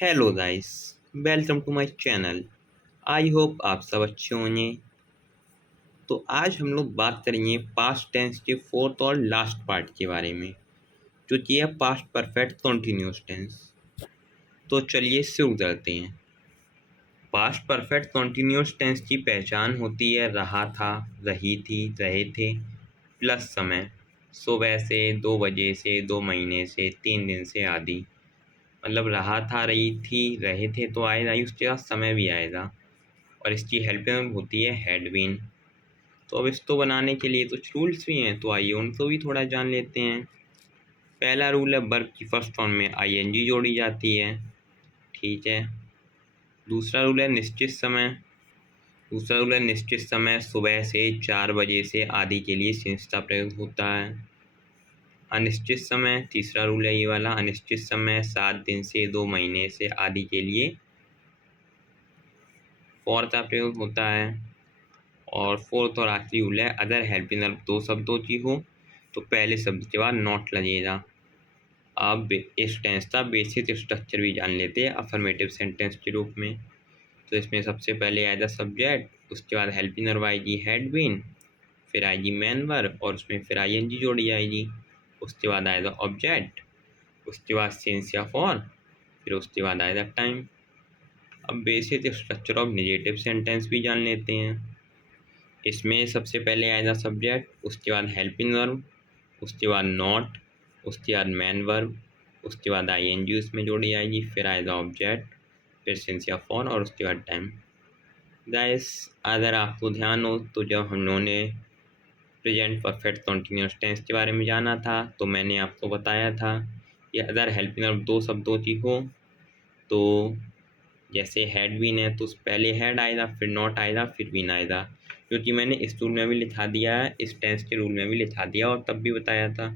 Hello guys, welcome to my channel. I hope आप सब अच्छे होंगे। तो आज हम लोग बात करेंगे पास्ट टेंस के फोर्थ और लास्ट पार्ट के बारे में, जो कि है पास्ट परफेक्ट कंटिन्यूअस टेंस। तो चलिए शुरू करते हैं। पास्ट परफेक्ट कंटिन्यूअस टेंस की पहचान होती है रहा था, रही थी, रहे थे प्लस समय। सुबह से, 2 बजे से, 2 महीने से, 3 दिन से आदि। मतलब रहा था, रही थी, रहे थे तो आएगा ही, उसके बाद समय भी आएगा। और इसकी हेल्प होती है हैड बीन। तो अब इसको बनाने के लिए कुछ रूल्स भी हैं, तो आइए उनको भी थोड़ा जान लेते हैं। पहला रूल है वर्ब की फर्स्ट फॉर्म में आईएनजी जोड़ी जाती है। ठीक है। दूसरा रूल है निश्चित समय। सुबह से, 4 बजे से आदि के लिए सिंस का प्रयोग होता है। अनिश्चित समय, तीसरा रूल है ये वाला, अनिश्चित समय 7 दिन से, 2 महीने से आदि के लिए फॉर का प्रयोग होता है। और फोर्थ और आखिरी रूल है अदर हेल्पिंग वर्ब 2 शब्दों की हो तो पहले शब्द के बाद नॉट लगेगा। अब इस टेंस का बेसिक स्ट्रक्चर भी जान लेते हैं अफर्मेटिव सेंटेंस के रूप में। तो इसमें सबसे पहले आएगा सब्जेक्ट, उसके बाद हेल्पिंग वर्ब आएगी हैड बीन, फिर आएगी मेन वर्ब और उसमें फिर आईएनजी जोड़ी आएगी। उसके बाद आएगा ऑब्जेक्ट, उसके बाद सिंस या फॉर, फिर उसके बाद आएगा टाइम। अब basic structure of negative sentence भी जान लेते हैं। इसमें सबसे पहले आएगा सब्जेक्ट, उसके बाद हेल्पिंग वर्ब, उसके बाद नॉट, उसके बाद मैन वर्ब, उसके बाद आईएनजी उसमें जोड़ी आएगी, फिर आएगा ऑब्जेक्ट, फिर सिंस या फॉर और उसके बाद टाइम। गाइस, अगर आपको ध्यान हो तो जब हम लोगों ने प्रेजेंट परफेक्ट कंटिन्यूअस टेंस के बारे में जाना था तो मैंने आपको बताया था कि अगर हेल्पिंग वर्ब 2 शब्दों की हो तो जैसे हैड बीन है तो पहले हैड आएगा, फिर नॉट आएगा, फिर बीन आएगा। क्योंकि मैंने इस रूल में भी लिखा दिया है, इस टेंस के रूल में भी लिखा दिया और तब भी बताया था।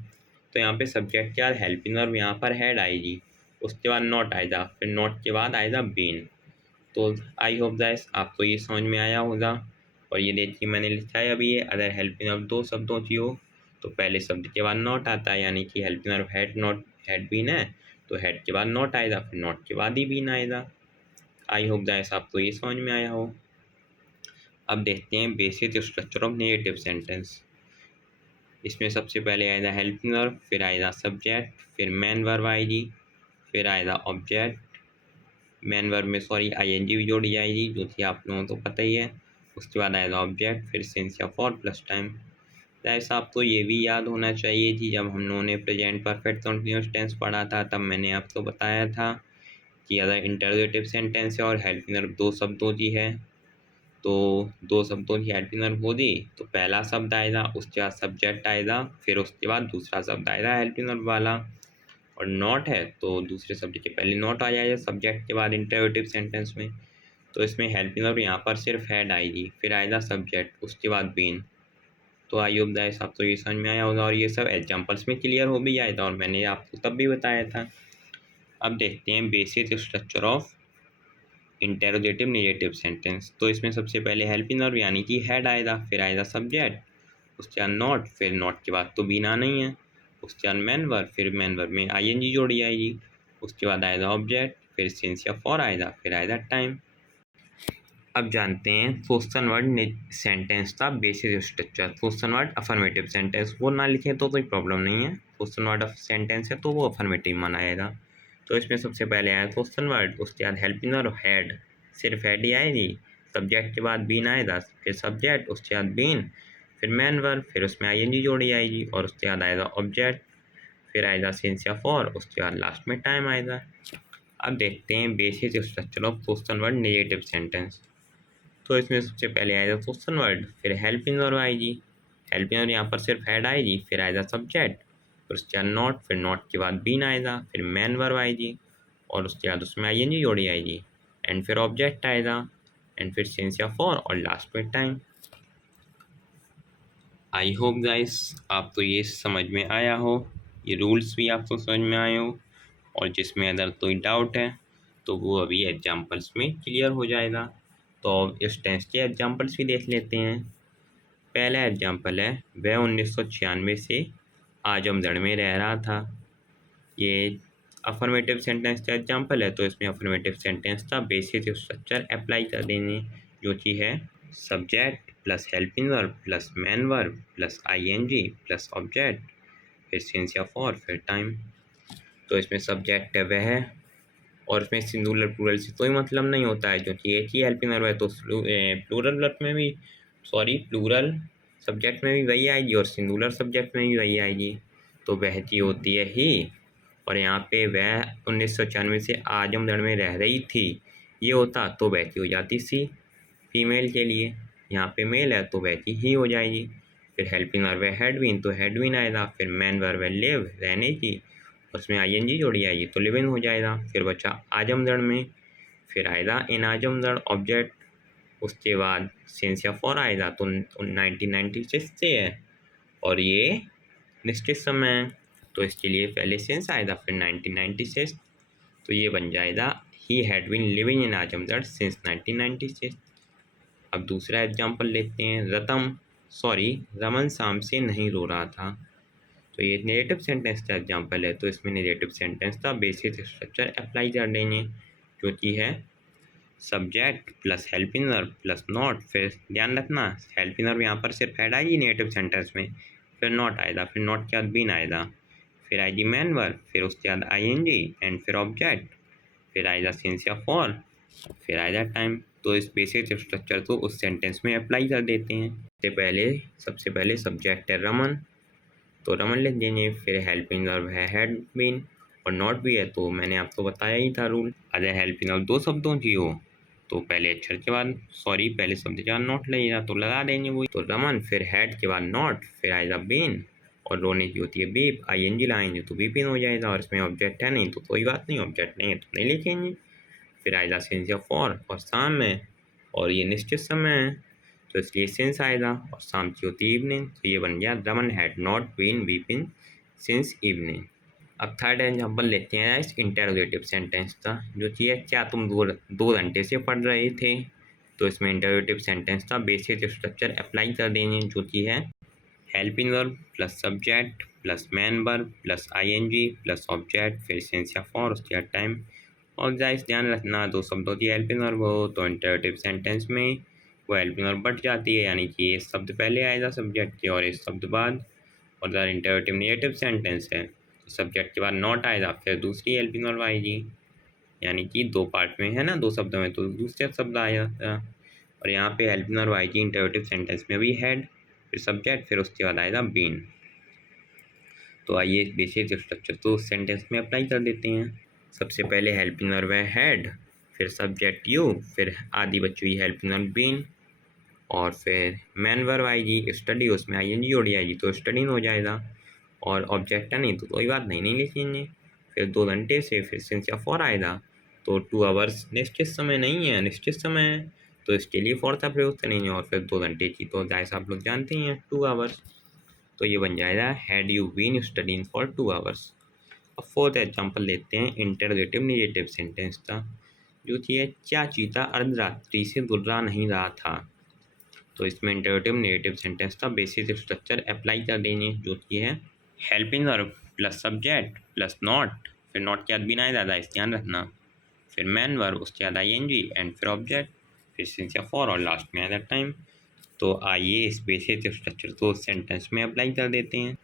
तो यहाँ पे सब्जेक्ट के बाद हेल्पिंग वर्ब यहाँ पर हैड आएगी, उसके बाद नॉट आएगा, फिर नॉट के बाद आएगा बीन। तो आई होप दैट आपको ये समझ में आया होगा। और ये देखिए मैंने लिखा है अभी, ये अगर हेल्पिंग वर्ब 2 शब्दों की हो तो पहले शब्द के बाद नॉट आता है, यानी कि helping verb had not had been है तो हैड के बाद नॉट आएगा, फिर नॉट के बाद ही बीन आएगा। आई होप दैट आपको ये समझ में आया हो। अब देखते हैं basic structure of negative sentence. इसमें सबसे पहले आएगा हेल्पिंग वर्ब, फिर आएगा सब्जेक्ट, फिर मेन वर्ब आएगी, फिर आएगा ऑब्जेक्ट। मेन वर्ब में आईएनजी भी जोड़ी जाएगी, जो कि आप लोगों को पता ही है। उसके बाद आएगा ऑब्जेक्ट, फिर सिंस या फॉर प्लस टाइम। ऐसा आपको ये भी याद होना चाहिए कि जब हम लोगों ने प्रेजेंट परफेक्ट कंटिन्यूअस टेंस पढ़ा था तब मैंने आपको बताया था कि अगर इंटरोगेटिव सेंटेंस है और हेल्पिंग वर्ब 2 शब्दों की है तो 2 शब्दों की हेल्पिंग वर्ब होगी तो पहला शब्द आएगा, उसके बाद सब्जेक्ट आएगा, फिर उसके बाद दूसरा शब्द आएगा हेल्पिंग वर्ब वाला। और नॉट है तो दूसरे शब्द के पहले नॉट आ जाएगा सब्जेक्ट के बाद इंटरोगेटिव सेंटेंस में। तो इसमें हेल्पिंग वर्ब यहाँ पर सिर्फ हैड आएगी, फिर आएगा सब्जेक्ट, उसके बाद बीन। तो आई होप दैट आपको ये समझ में आया होगा और ये सब एग्जाम्पल्स में क्लियर हो भी जाएगा और मैंने आपको तब भी बताया था। अब देखते हैं basic structure of interrogative negative sentence. तो इसमें सबसे पहले हेल्पिंग वर्ब यानी कि हैड आएगा, फिर आएगा सब्जेक्ट, उसके बाद नॉट, फिर नॉट के बाद तो बीन आना ही है, उसके बाद मैन वर्ब, फिर मैन वर्ब में आईएनजी जोड़ी आएगी, उसके बाद आएगा ऑब्जेक्ट, फिर सिंस या फॉर आएगा, फिर आएगा टाइम। अब जानते हैं क्वेश्चन वर्ड सेंटेंस का basic structure. Question word affirmative sentence वो ना लिखे तो कोई प्रॉब्लम नहीं है, क्वेश्चन वर्ड सेंटेंस है तो वो अफर्मेटिव माना जाएगा। तो इसमें सबसे पहले आया क्वेश्चन वर्ड, उसके बाद हेल्पिंग वर्ब हैड, सिर्फ हैड ही आएगी, सब्जेक्ट के बाद बीन आएगा, फिर सब्जेक्ट, उसके बाद बीन, फिर मैन वर्ब, फिर उसमें आईएनजी जोड़ी आएगी और उसके बाद आएगा ऑब्जेक्ट, फिर आएगा सिंस या फॉर, उसके बाद लास्ट में टाइम आएगा। अब देखते हैं basic structure of question word negative sentence. तो इसमें सबसे पहले आएगा क्वेश्चन वर्ड, फिर हेल्पिंग वर्ब आएगी, हेल्पिंग वर्ब यहाँ पर सिर्फ हैड आएगी, फिर आएगा सब्जेक्ट, फिर उसके बाद नॉट, फिर नॉट के बाद बीन आएगा, फिर मैन वर्ब आएगी और उसके बाद उसमें आईएनजी जोड़ी आएगी, एंड फिर ऑब्जेक्ट आएगा, एंड फिर सिंस या फॉर और लास्ट में टाइम। आई होप गाइस आपको ये समझ में आया हो, ये रूल्स भी आपको समझ में आए हो, और जिसमें अगर कोई डाउट है तो वो अभी एग्जाम्पल्स में क्लियर हो जाएगा। तो इस टेंस के एग्जाम्पल्स भी देख लेते हैं। पहला एग्जाम्पल है, वह 1996 से आजमगढ़ में रह रहा था। ये अफर्मेटिव सेंटेंस का एग्जाम्पल है, तो इसमें अफर्मेटिव सेंटेंस का बेसिक स्ट्रक्चर अप्लाई कर देंगे, जो कि है subject plus helping verb plus main verb plus ING plus object, फिर सिंस या फॉर, फिर टाइम। तो इसमें सब्जेक्ट है वह, और इसमें सिंगुलर प्लूरल से कोई मतलब नहीं होता है, क्योंकि एक ही हेल्पिंग वर्ब है। तो प्लूरल वर्ब में भी प्लूरल सब्जेक्ट में भी वही आएगी और सिंगुलर सब्जेक्ट में भी वही आएगी। तो वह की होती है ही, और यहाँ पे वह 1996 से आजमगढ़ में रह रही थी, ये होता तो वह की हो जाती सी फीमेल के लिए। यहाँ पे मेल है तो वह की ही हो जाएगी। फिर हेल्पिंग वर्ब है हैड बीन, तो हैड बीन आएगा। फिर मैन वर्ब है लिव, रहने की, उसमें आईएनजी जोड़ी आएगी तो लिव इन हो जाएगा। फिर बचा आजमगढ़ में, फिर आएगा इन आजमगढ़ ऑब्जेक्ट, उसके बाद सिंस या फॉर आएगा तो 1996 से है और ये निश्चित समय है, तो इसके लिए पहले सिंस आएगा फिर 1996, तो ये बन जाएगा he had been living in Azamgarh since 1996। अब दूसरा एग्जाम्पल लेते हैं, रमन शाम से नहीं रो रहा था। तो ये नेगेटिव सेंटेंस का एग्जाम्पल है, तो इसमें नेगेटिव सेंटेंस का बेसिक स्ट्रक्चर अप्लाई कर देंगे, जो कि है subject plus helping verb plus not. फिर ध्यान रखना हेल्पिंग वर्ब यहाँ पर सिर्फ हेड आएगी नेगेटिव सेंटेंस में, फिर नॉट आएगा, फिर नॉट के बाद बीन आएगा, फिर आएगी मैन वर्ब, फिर उसके बाद आईएनजी एंड फिर ऑब्जेक्ट, फिर आएगा सिंस या फॉर, फिर आएगा टाइम। तो इस बेसिक स्ट्रक्चर को उस सेंटेंस में अप्लाई कर देते हैं। सबसे पहले सब्जेक्ट है रमन, तो रमन लिख देंगे। फिर हेल्पिंग वर्ब है हैड बीन, और नॉट भी है तो मैंने आपको बताया ही था रूल, अगर हेल्पिंग वर्ब दो शब्दों की हो तो पहले अक्षर के बाद पहले शब्द के बाद नॉट लगेगा तो लगा देंगे वही। तो रमन, फिर हैड के बाद नॉट, फिर आएगा बीन, और रोने की होती है बीप, आईएनजी लाएंगे तो बीपिन हो जाएगा, और इसमें ऑब्जेक्ट है नहीं तो कोई बात नहीं, ऑब्जेक्ट नहीं है तो नहीं लिखेंगे। फिर आएगा सिंस या फॉर, और शाम है और ये निश्चित समय है तो इसलिए सिंस आएगा, और शाम की होती है इवनिंग, तो ये बन गया Raman had not been weeping since evening. अब थर्ड एग्जाम्पल लेते हैं इस इंटरोगेटिव सेंटेंस का, जो कि है क्या तुम दो घंटे से पढ़ रहे थे। तो इसमें इंटरोगेटिव सेंटेंस का बेसिक स्ट्रक्चर अप्लाई कर देंगे, जो कि है helping verb plus subject plus main verb plus ING plus object, फिर सिंस या फॉर, उसके बाद टाइम। और गाइस ध्यान रखना दो शब्दों की हेल्पिंग वर्ब हो तो इंटरोगेटिव सेंटेंस में वो हेल्पिंग वर्ब बढ़ जाती है, यानी कि ये शब्द पहले आएगा सब्जेक्ट के और इस शब्द बाद। और अगर इंटरोगेटिव नेगेटिव सेंटेंस है तो सब्जेक्ट के बाद नॉट आएगा, फिर दूसरी हेल्पिंग वर्ब आएगी, यानी कि दो पार्ट में है ना, दो शब्दों में तो दूसरा शब्द आएगा। और यहाँ पे हेल्पिंग वर्ब आएगी इंटरोगेटिव सेंटेंस में भी हैड, फिर सब्जेक्ट, फिर उसके बाद आएगा बीन। तो आइए बेसिक स्ट्रक्चर तो उस सेंटेंस में अप्लाई कर देते हैं। सबसे पहले हेल्पिंग वर्ब है हैड, फिर सब्जेक्ट यू, फिर आधी बची हुई हेल्पिंग वर्ब बीन, और फिर मैन वर्ब आएगी स्टडी, उसमें आईएनजी जोड़ी आएगी तो स्टडीन हो जाएगा, और ऑब्जेक्ट है नहीं तो कोई बात नहीं लिखेंगे। फिर 2 घंटे से, फिर सिंस या फॉर आएगा तो 2 आवर्स निश्चित समय नहीं है, निश्चित समय है तो इसके लिए फॉर का प्रयोग करेंगे, और फिर 2 घंटे की तो जैसा आप लोग जानते ही हैं 2 आवर्स, तो ये बन जाएगा had you been studying for 2 hours. अब फोर्थ एग्जाम्पल लेते हैं इंटरोगेटिव नेगेटिव सेंटेंस का, जो कि है क्या चीता अर्धरात्रि से गुर्रा नहीं रहा था। तो इसमें इंटरोगेटिव नेगेटिव सेंटेंस का बेसिक स्ट्रक्चर अप्लाई कर देंगे, जो कि है helping verb plus subject plus not, फिर नॉट के बाद बिना ज़्यादा इस ध्यान रखना, फिर मैन वर्ब उसके बाद आईएनजी एंड फिर ऑब्जेक्ट, फिर सिंस या फॉर, और लास्ट में आएगा टाइम। तो आइए इस बेसिक स्ट्रक्चर को सेंटेंस में अप्लाई कर देते हैं।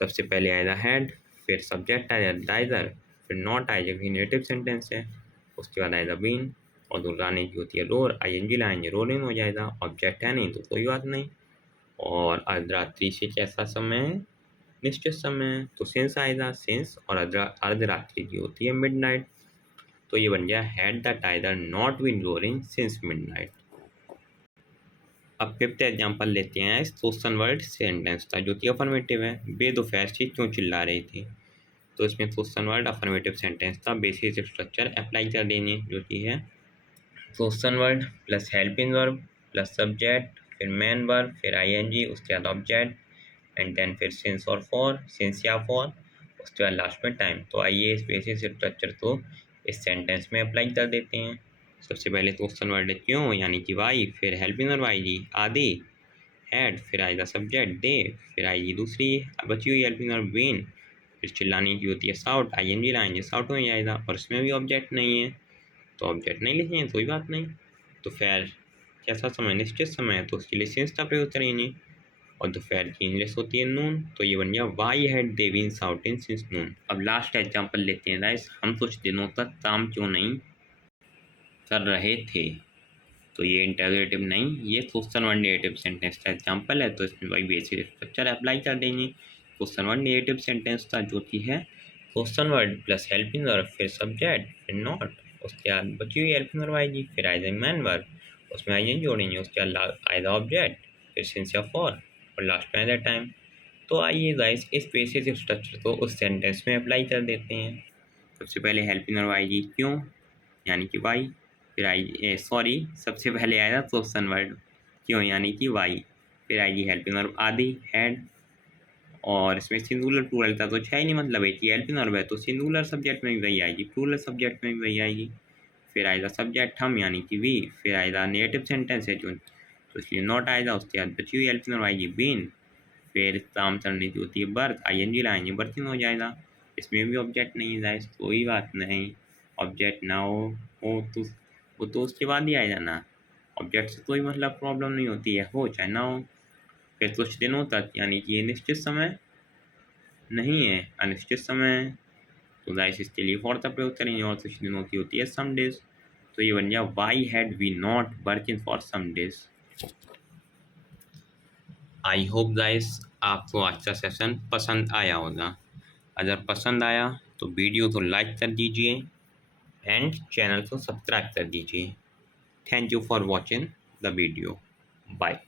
सबसे पहले आएगा हैड, फिर सब्जेक्ट आएगा डाइजर, फिर नॉट आएगा नेगेटिव सेंटेंस है, उसके बाद आएगा बीन, और दोहराने की होती है रोर, आईएनजी लाएंगे रोलिंग हो जाएगा, ऑब्जेक्ट है नहीं तो कोई बात नहीं, और अर्धरात्रि से कैसा समय है, निश्चित समय, तो सिंस आएगा सिंस, और अर्धरात्रि की होती है मिडनाइट, तो ये बन गया had the tiger not been rolling since midnight. अब फिफ्थ एग्जाम्पल लेते हैं इस क्वेश्चन वर्ड सेंटेंस का, जो कि अफर्मेटिव है, वे दोपहर से क्यों चिल्ला रही थी। तो इसमें क्वेश्चन वर्ड अफर्मेटिव सेंटेंस का बेसिक स्ट्रक्चर अप्लाई कर देंगे, जो कि है question word plus helping verb plus subject, फिर मैन वर्ब, फिर आईएनजी, उसके बाद ऑब्जेक्ट एंड देन फिर सिंस और फॉर, सिंस या फॉर, उसके बाद लास्ट में टाइम। तो आइए इस बेसिक स्ट्रक्चर को इस सेंटेंस में अप्लाई कर देते हैं। सबसे पहले क्वेश्चन वर्ड है क्यों, यानी कि वाई, फिर हेल्पिंग वर्ब आएगी आदि, हैड, फिर आएगा सब्जेक्ट दे, फिर आएगी दूसरी बची हुई हेल्पिंग वर्ब बीन, फिर चिल्लाने की होती है साउट, आईएनजी लाएंगे साउट हो जाएगा, और इसमें भी ऑब्जेक्ट नहीं है तो ऑब्जेक्ट नहीं लिखेंगे, कोई बात नहीं। दोपहर कैसा समय, निश्चित समय है, तो उसके लिए सिंस का प्रयोग करेंगे। और दोपहर की इंग्लिश होती है नून, तो ये बन गया Y had they been shouting since noon. अब लास्ट एग्जाम्पल लेते हैं गाइस, हम कुछ दिनों तक काम क्यों नहीं कर रहे थे। तो ये इंटरोगेटिव नहीं, ये क्वेश्चन वन नेगेटिव सेंटेंस का एग्जाम्पल है, तो इसमें वही बेसिक स्ट्रक्चर अप्लाई कर देंगे। क्वेश्चन वन नेगेटिव सेंटेंस का जो कि है question word plus helping verb, फिर सब्जेक्ट, फिर नॉट, उसके बाद बची हुई हेल्पिंग वर्ब आएगी, फिर आएगा मैन वर्ब, उसमें आइए जोड़ेंगे, उसके बाद आएगा ऑब्जेक्ट, फिर सिंस या फॉर, और लास्ट में आएगा टाइम। तो आइए गाइस इस बेसिक स्ट्रक्चर को उस सेंटेंस में अप्लाई कर देते हैं। सबसे पहले हेल्पिंग वर्ब आएगी क्यों, यानी कि वाई, फिर आएगी सबसे पहले आएगा क्वेश्चन वर्ड क्यों यानी कि वाई, फिर आएगी हेल्पिंग वर्ब आदि हैड, और इसमें सिंगुलर प्लूरल था तो है ही नहीं, मतलब एक ही हेल्पिंग वर्ब है तो सिंगुलर सब्जेक्ट में भी वही आएगी, प्लूरल सब्जेक्ट में भी वही आएगी। फिर आएगा सब्जेक्ट हम यानी कि वी, फिर आएगा नेगेटिव सेंटेंस है जो, तो इसलिए नॉट आएगा, उसके बाद बची हुई हेल्पिंग वर्ब आएगी बीन, फिर काम करने की होती है बर्थ, आईएनजी लाएंगे बर्थिंग हो जाएगा। इसमें भी ऑब्जेक्ट नहीं है, कोई बात नहीं, ऑब्जेक्ट ना हो तो वो तो उसके बाद ही आएगा ना, ऑब्जेक्ट से कोई मतलब प्रॉब्लम नहीं होती है, हो चाहे ना हो। फिर कुछ दिनों तक यानी कि ये निश्चित समय नहीं है, अनिश्चित समय, तो गाइस इसके लिए फॉर का प्रयोग करेंगे, और कुछ दिनों की होती है सम डेज, तो ये बन गया Y had we not working for some days. I hope guys आपको आज का सेशन पसंद आया होगा, अगर पसंद आया तो वीडियो को लाइक कर दीजिए एंड चैनल को सब्सक्राइब कर दीजिए। Thank you for watching the video, bye.